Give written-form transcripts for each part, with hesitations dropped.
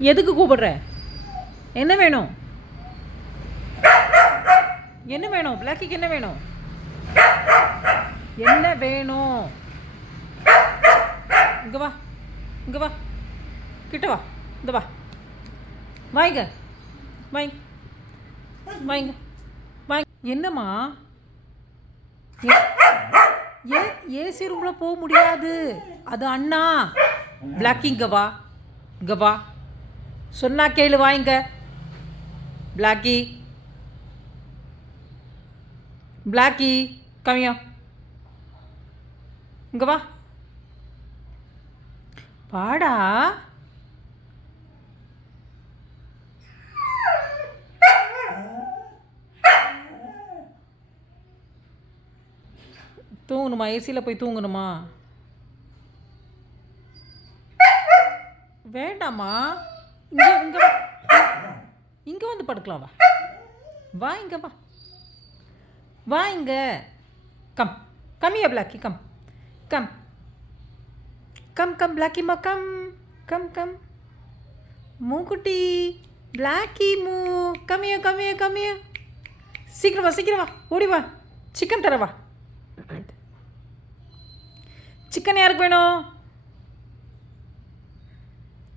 எதுக்கு கூப்பிடுற? என்ன வேணும்? என்ன வேணும்? பிளாக்கிக்கு என்ன வேணும்? என்ன வேணும்? இங்க வா, இங்க வா, கிட்ட வா, இந்த வா, வாங்க, வாங்க, வாங்க, வாங்க. என்னம்மா? ஏசி ரூம்ல போக முடியாது, அது அண்ணா. பிளாக்கி இங்க வா, இங்க வா, சொன்னா கேளு, வாங்க. பிளாக்கி, பிளாக்கி, கம்மியா, இங்க வா, பாடா. தூங்கணுமா? ஏசியில் போய் தூங்கணுமா? வேண்டாமா, இங்கே இங்கே இங்கே வந்து படுக்கலாம். வா, வா, இங்கே வா, வா, இங்கே கம், கம்மியா Blackie, come, come, come, come பிளாக்கிம்மா, கம், கம், கம், மூக்குட்டி, பிளாக்கி மூ, கம்மியா, கம்மியா, கம்மியா, சீக்கிரம் வா, சீக்கிரம் வா, ஓடி வா, சிக்கன் தரவா. சிக்கன் யாருக்கு வேணும்?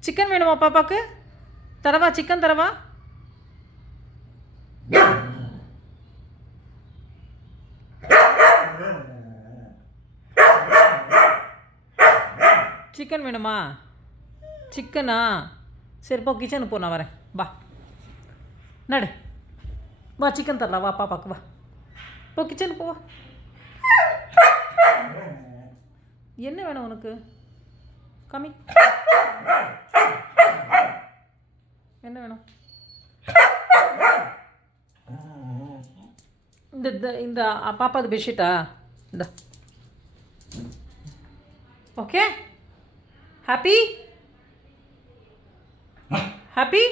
சிக்கன் வேணுமா பாப்பாவுக்கு? தரவா, சிக்கன் தரவா. சிக்கன் வேணுமா? சிக்கனா? சரி போ, கிச்சனுக்கு போ, நான் வரேன். வா, நடு, வா, சிக்கன் தரலாம், வா பாப்பாவுக்கு, வா, போ கிச்சனுக்கு போ, வா. என்ன வேணும் உனக்கு? கம்மி, என்ன வேணும்? இந்த இந்த பாப்பாது பெட்ஷீட்டா? இந்த ஓகே. Happy, happy.